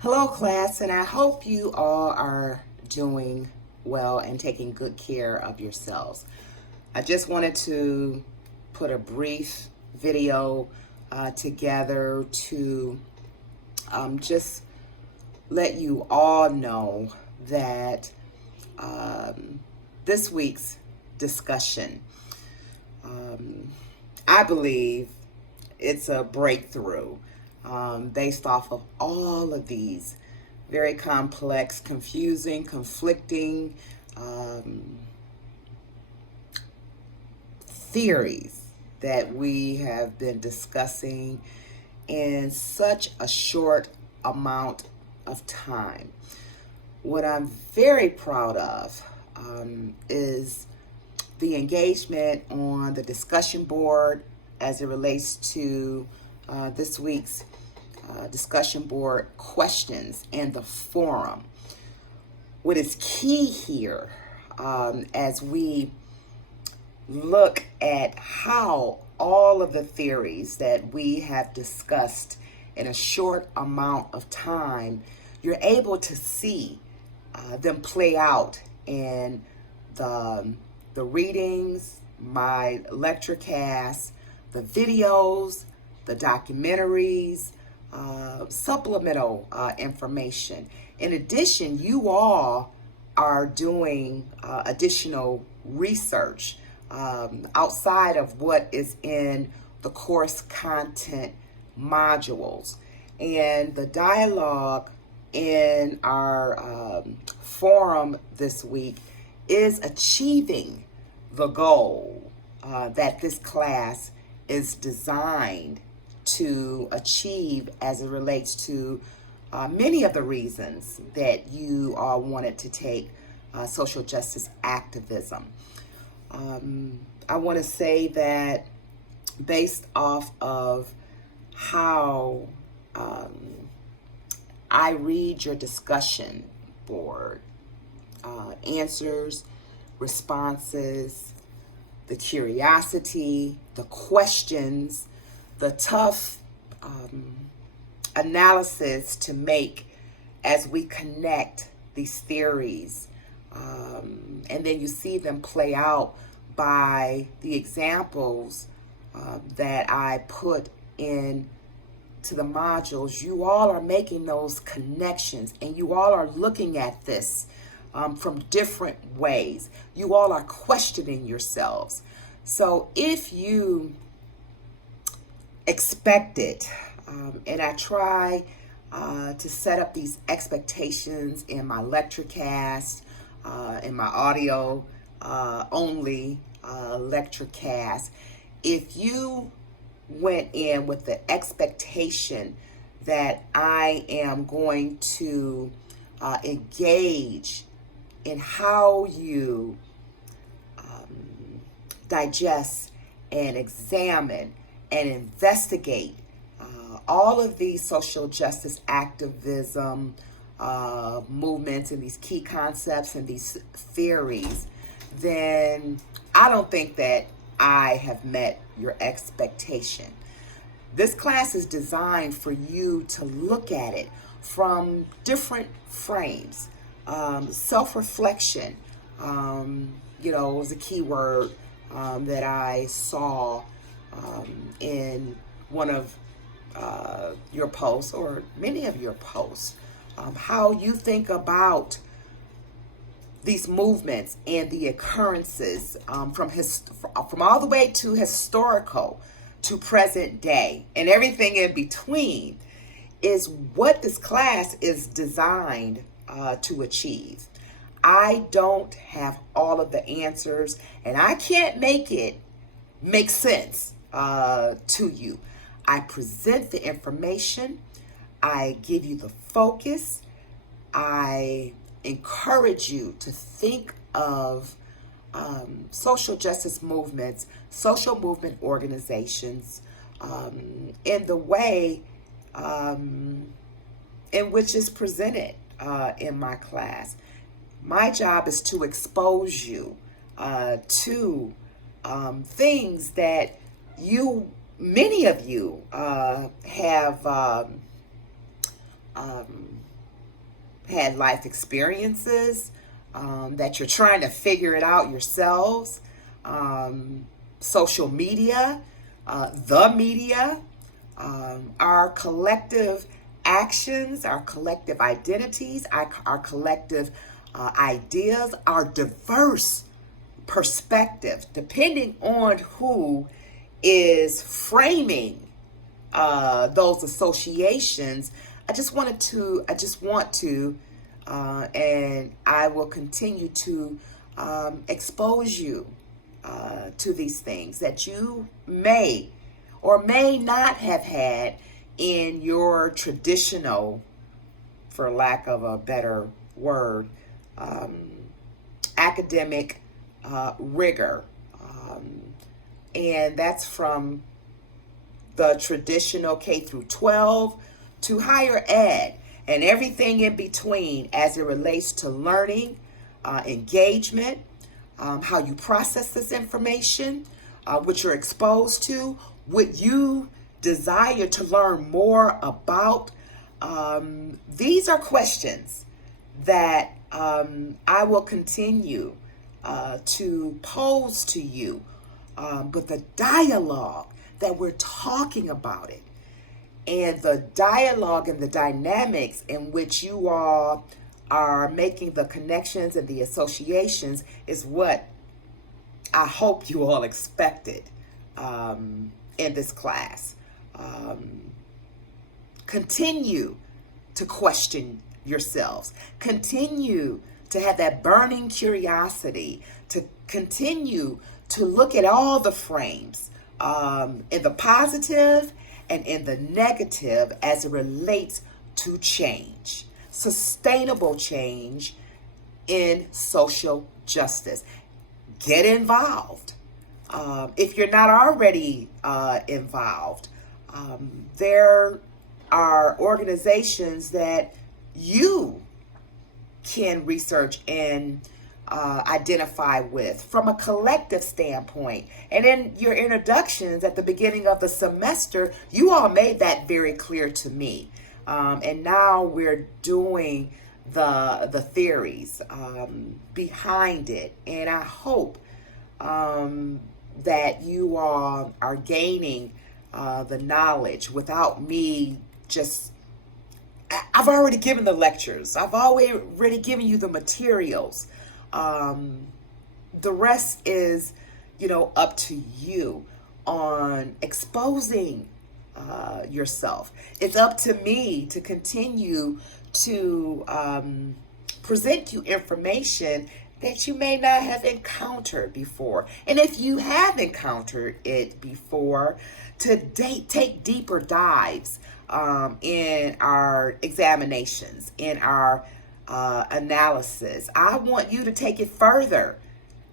Hello, class, and I hope you all are doing well and taking good care of yourselves. I just wanted to put a brief video together to just let you all know that this week's discussion, I believe it's a breakthrough based off of all of these very complex, confusing, conflicting theories that we have been discussing in such a short amount of time. What I'm very proud of is the engagement on the discussion board as it relates to this week's discussion board questions and the forum. What is key here as we look at how all of the theories that we have discussed in a short amount of time, you're able to see them play out in the readings, my lecture casts, the videos, the documentaries, supplemental information. In addition, you all are doing additional research outside of what is in the course content modules. And the dialogue in our forum this week is achieving the goal that this class is designed to achieve as it relates to many of the reasons that you all wanted to take social justice activism. I want to say that based off of how I read your discussion board, answers, responses, the curiosity, the questions, the tough analysis to make as we connect these theories. And then you see them play out by the examples that I put in to the modules. You all are making those connections and you all are looking at this from different ways. You all are questioning yourselves. So if you expect it, and I try to set up these expectations in my lecture cast, in my audio only lecture cast. If you went in with the expectation that I am going to engage in how you digest and examine and investigate all of these social justice activism movements and these key concepts and these theories, then I don't think that I have met your expectation. This class is designed for you to look at it from different frames. Self-reflection, was a key word that I saw in one of your posts or many of your posts. How you think about these movements and the occurrences from all the way to historical to present day and everything in between is what this class is designed to achieve. I don't have all of the answers and I can't make it make sense to you. I present the information. I give you the focus. I encourage you to think of social justice movements, social movement organizations in the way in which is presented in my class. My job is to expose you to things that many of you have had life experiences, that you're trying to figure it out yourselves. Social media, the media, our collective actions, our collective identities, our collective ideas, our diverse perspective, depending on who is framing those associations. I just want to, and I will continue to expose you to these things that you may or may not have had in your traditional, for lack of a better word, academic rigor. And that's from the traditional K through 12 to higher ed and everything in between as it relates to learning, engagement, how you process this information, what you're exposed to, what you desire to learn more about. These are questions that I will continue to pose to you, but the dialogue that we're talking about it, and the dialogue and the dynamics in which you all are making the connections and the associations is what I hope you all expected in this class. Continue to question yourselves. Continue to have that burning curiosity, to continue to look at all the frames in the positive and in the negative as it relates to change, sustainable change in social justice. Get involved. If you're not already involved, there are organizations that you can research and identify with from a collective standpoint. And in your introductions at the beginning of the semester, you all made that very clear to me. And now we're doing the theories behind it. And I hope that you all are gaining the knowledge without me just... I've already given the lectures. I've already given you the materials. The rest is, up to you on exposing yourself. It's up to me to continue to present you information that you may not have encountered before. And if you have encountered it before, to take deeper dives in our examinations, in our analysis. I want you to take it further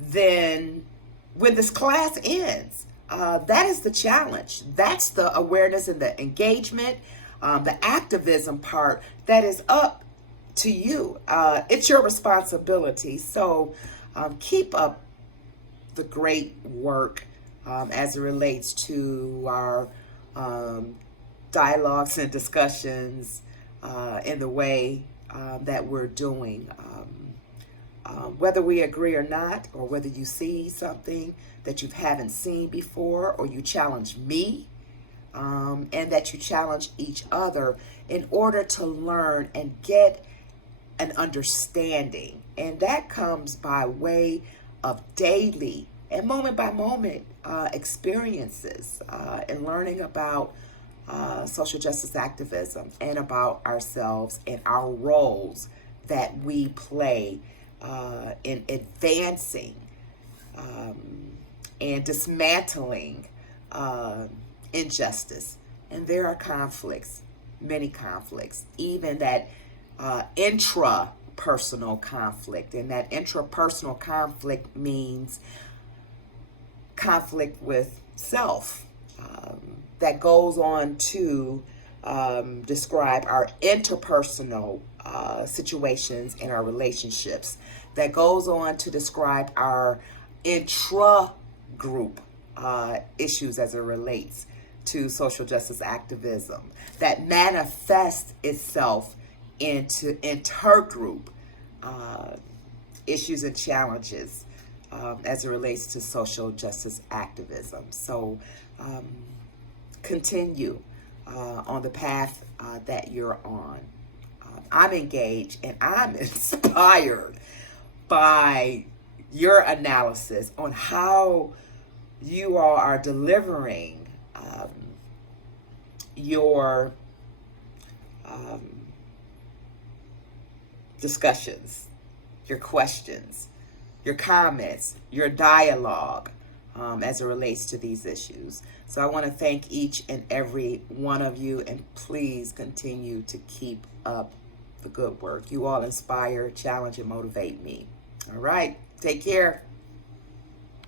than when this class ends. That is the challenge. That's the awareness and the engagement, the activism part that is up to you. It's your responsibility. So keep up the great work as it relates to our dialogues and discussions in the way that we're doing. Whether we agree or not, or whether you see something that you haven't seen before, or you challenge me, and that you challenge each other in order to learn and get an understanding. And that comes by way of daily and moment by moment experiences and learning about social justice activism and about ourselves and our roles that we play in advancing and dismantling injustice. And there are conflicts, many conflicts, even that intrapersonal conflict. And that intrapersonal conflict means conflict with self. That goes on to describe our interpersonal situations in our relationships. That goes on to describe our intra-group issues as it relates to social justice activism. That manifests itself into intergroup issues and challenges as it relates to social justice activism. So continue on the path that you're on. I'm engaged and I'm inspired by your analysis on how you all are delivering your discussions, your questions, your comments, your dialogue as it relates to these issues. So I want to thank each and every one of you, and please continue to keep up the good work. You all inspire, challenge, and motivate me. All right, take care.